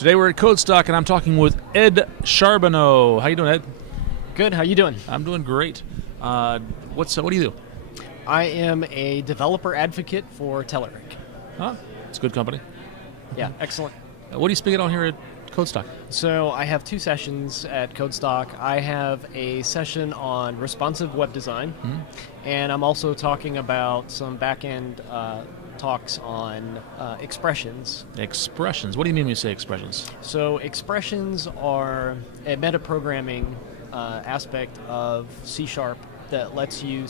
Today we're at Codestock, and I'm talking with Ed Charbeneau. How you doing, Ed? Good. How you doing? I'm doing great. What do you do? I am a developer advocate for Telerik. Huh? It's a good company. Yeah, excellent. What are you speaking on here at Codestock? So I have two sessions at Codestock. I have a session on responsive web design, and I'm also talking about some back-end talks on expressions. Expressions. What do you mean when you say expressions? So expressions are a metaprogramming aspect of C# that lets you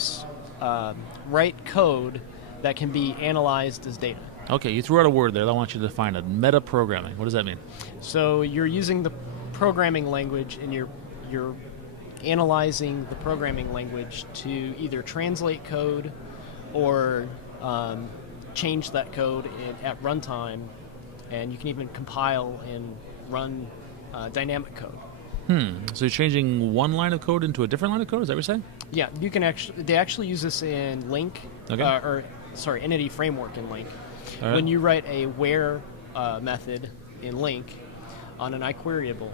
write code that can be analyzed as data. Okay, you threw out a word there that I want you to define it. Metaprogramming. What does that mean? So you're using the programming language and you're analyzing the programming language to either translate code or change that code at runtime, and you can even compile and run dynamic code. So you're changing one line of code into a different line of code? Is that what you're saying? Yeah, you can they actually use this in Link, Okay. Entity Framework in Link. All right. When you write a where method in Link on an iQueryable,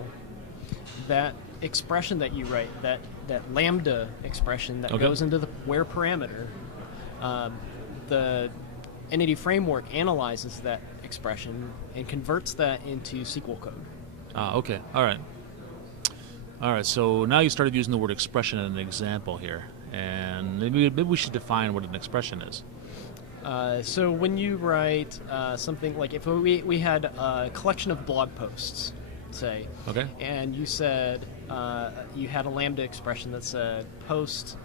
that expression that you write, that lambda expression that goes into the where parameter, the Entity Framework analyzes that expression and converts that into SQL code. Okay. All right, so now you started using the word expression in an example here, and maybe we should define what an expression is. So when you write something like, if we had a collection of blog posts, say, and you said you had a lambda expression that said post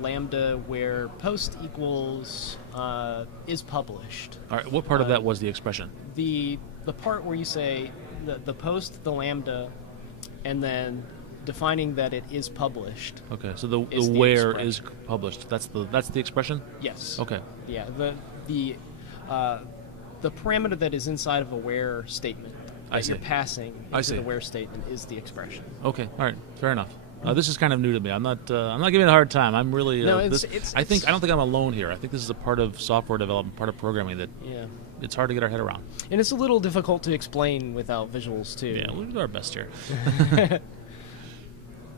lambda where post equals is published. All right, what part of that was the expression? The part where you say the post, the lambda, and then defining that it is published. Okay, so the where is published. That's the expression? Yes. Okay. Yeah, the parameter that is inside of a where statement that you're passing into the where statement is the expression. Okay, all right, fair enough. This is kind of new to me. I'm not giving it a hard time. I'm really no. I don't think I'm alone here. I think this is a part of software development, part of programming that it's hard to get our head around. And it's a little difficult to explain without visuals too. Yeah, we'll do our best here.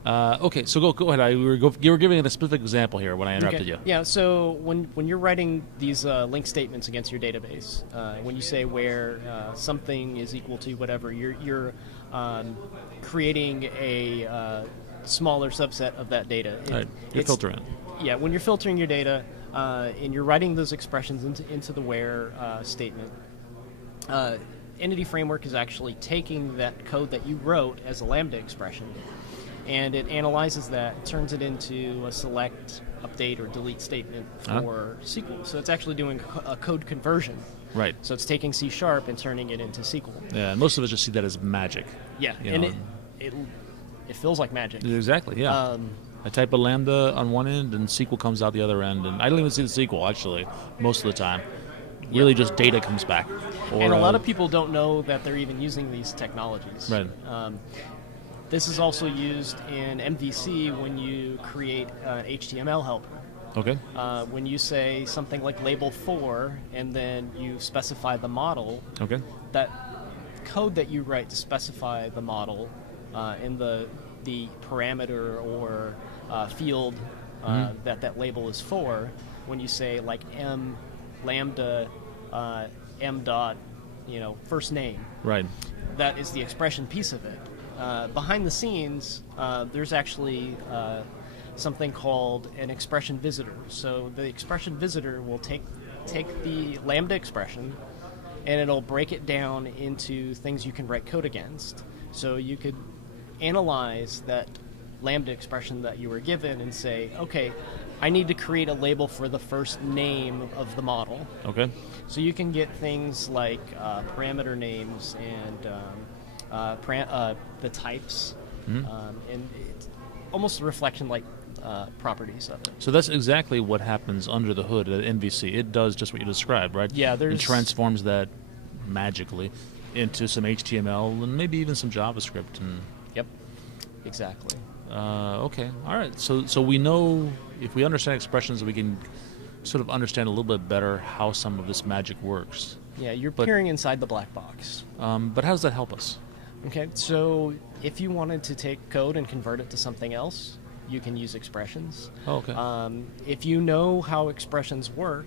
Okay, so go ahead. You were giving a specific example here when I interrupted you. Yeah, so when you're writing these link statements against your database, when you say where something is equal to whatever, you're creating a smaller subset of that data. Right, you're filtering it. Yeah, when you're filtering your data and you're writing those expressions into the where statement, Entity Framework is actually taking that code that you wrote as a lambda expression, and it analyzes that, turns it into a select, update, or delete statement for SQL. So it's actually doing a code conversion. Right. So it's taking C# and turning it into SQL. Yeah, and most of us just see that as magic. Yeah, and it feels like magic. Exactly, yeah. I type a lambda on one end, and SQL comes out the other end, and I don't even see the SQL, actually, most of the time. Really just data comes back. And a lot of people don't know that they're even using these technologies. Right. This is also used in MVC when you create an HTML helper. Okay. When you say something like label 4 and then you specify the model, that code that you write to specify the model in the parameter or field that label is for, when you say like m lambda m dot, first name. Right. That is the expression piece of it. Behind the scenes, there's actually something called an expression visitor. So the expression visitor will take the lambda expression and it'll break it down into things you can write code against. So you could analyze that lambda expression that you were given and say, okay, I need to create a label for the first name of the model. Okay. So you can get things like parameter names and the types, and it's almost a reflection like properties of it. So that's exactly what happens under the hood at MVC. It does just what you described, right? Yeah, it transforms that magically into some HTML and maybe even some JavaScript. Yep, exactly. Okay, all right. So we know, if we understand expressions, we can sort of understand a little bit better how some of this magic works. Yeah, you're peering inside the black box. But how does that help us? Okay, so if you wanted to take code and convert it to something else, you can use expressions. Oh, okay. If you know how expressions work,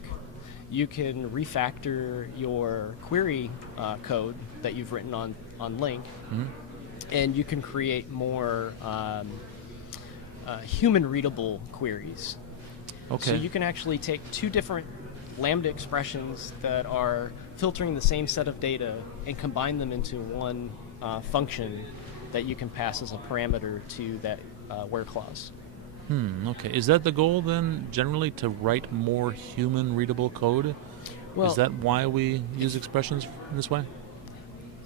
you can refactor your query code that you've written on LINQ, and you can create more human-readable queries. Okay. So you can actually take two different Lambda expressions that are filtering the same set of data and combine them into one function that you can pass as a parameter to that where clause. Okay. Is that the goal then, generally, to write more human-readable code? Well, is that why we use expressions in this way?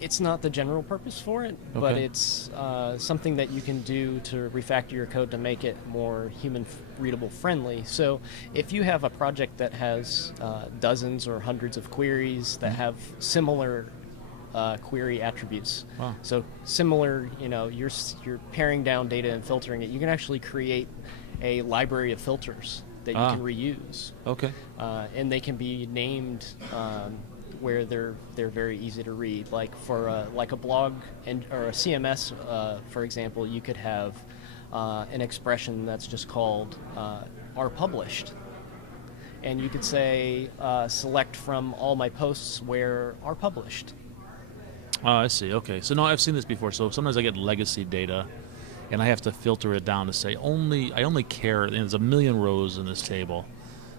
It's not the general purpose for it, but it's something that you can do to refactor your code to make it more human-readable friendly. So if you have a project that has dozens or hundreds of queries that have similar query attributes, so similar, you're paring down data and filtering it, you can actually create a library of filters that you can reuse. Okay. And they can be named where they're very easy to read. Like for a blog or a CMS, for example, you could have an expression that's just called are published, and you could say select from all my posts where are published. Oh, I see. Okay. So no, I've seen this before. So sometimes I get legacy data, and I have to filter it down to say I only care. And there's a million rows in this table.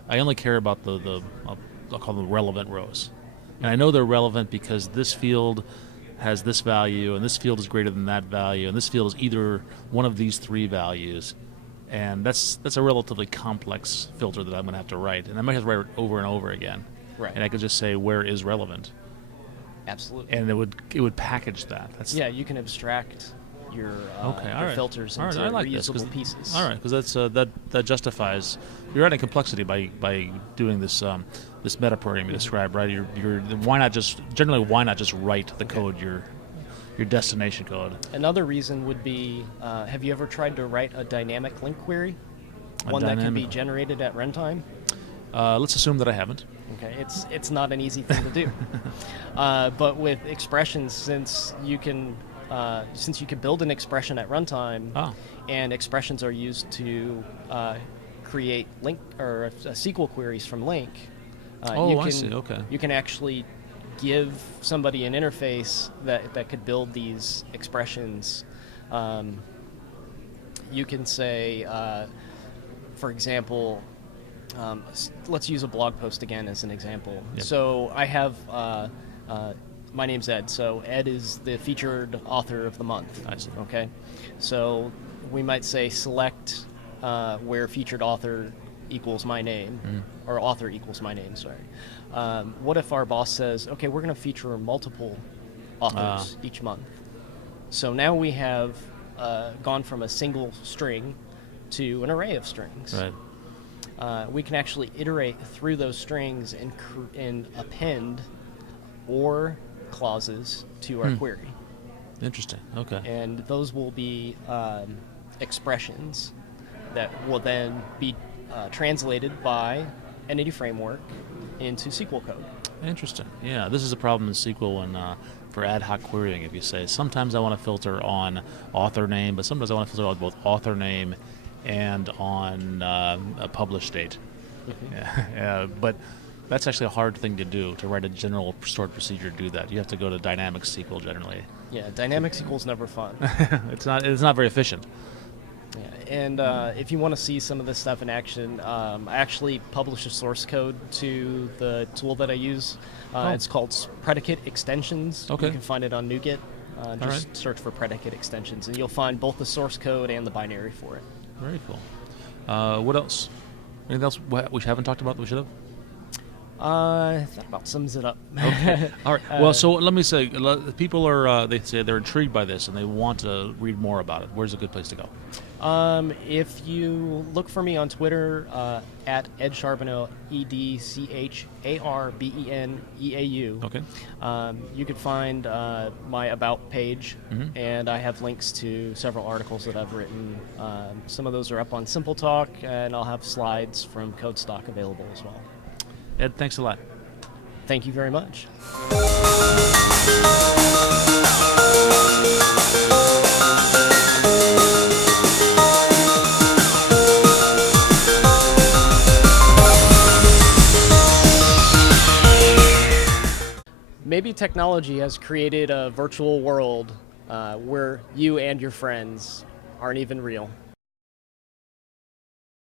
I only care about the I'll call them relevant rows. And I know they're relevant because this field has this value, and this field is greater than that value, and this field is either one of these three values. And that's a relatively complex filter that I'm going to have to write. And I might have to write it over and over again. Right. And I could just say where is relevant. Absolutely. And it would package that. You can abstract your right. filters into reusable pieces. All right, because that justifies you're adding complexity by doing this this meta program you described, right? Why not just write the code your destination code? Another reason would be have you ever tried to write a dynamic link query, that can be generated at runtime? Let's assume that I haven't. Okay, it's not an easy thing to do, but with expressions, since you can build an expression at runtime, and expressions are used to create link or SQL queries from LINQ. I see. Okay. You can actually give somebody an interface that could build these expressions. You can say, for example, let's use a blog post again as an example. Yep. So I have, my name's Ed, so Ed is the featured author of the month. I see. Okay, so we might say select where featured author equals my name, or author equals my name, sorry. What if our boss says, okay, we're going to feature multiple authors each month? So now we have gone from a single string to an array of strings. Right. We can actually iterate through those strings and append or clauses to our query. Interesting. Okay. And those will be expressions that will then be translated by Entity Framework into SQL code. Interesting. Yeah, this is a problem in SQL when for ad hoc querying. If you say sometimes I want to filter on author name, but sometimes I want to filter on both author name and on a published date. But that's actually a hard thing to do, to write a general stored procedure to do that. You have to go to dynamic SQL generally. Yeah, dynamic SQL is never fun. It's not very efficient. Yeah, and if you want to see some of this stuff in action, I actually publish a source code to the tool that I use. It's called Predicate Extensions. Okay. You can find it on NuGet. Just search for Predicate Extensions, and you'll find both the source code and the binary for it. Very cool. What else? Anything else we haven't talked about that we should have? That about sums it up. Okay. All right. Well, so let me say, people are they say they're intrigued by this and they want to read more about it. Where's a good place to go? If you look for me on Twitter at Ed Charbeneau, EdCharbeneau. Okay. You can find my About page, and I have links to several articles that I've written. Some of those are up on Simple Talk, and I'll have slides from Code Stock available as well. Ed, thanks a lot. Thank you very much. Maybe technology has created a virtual world where you and your friends aren't even real.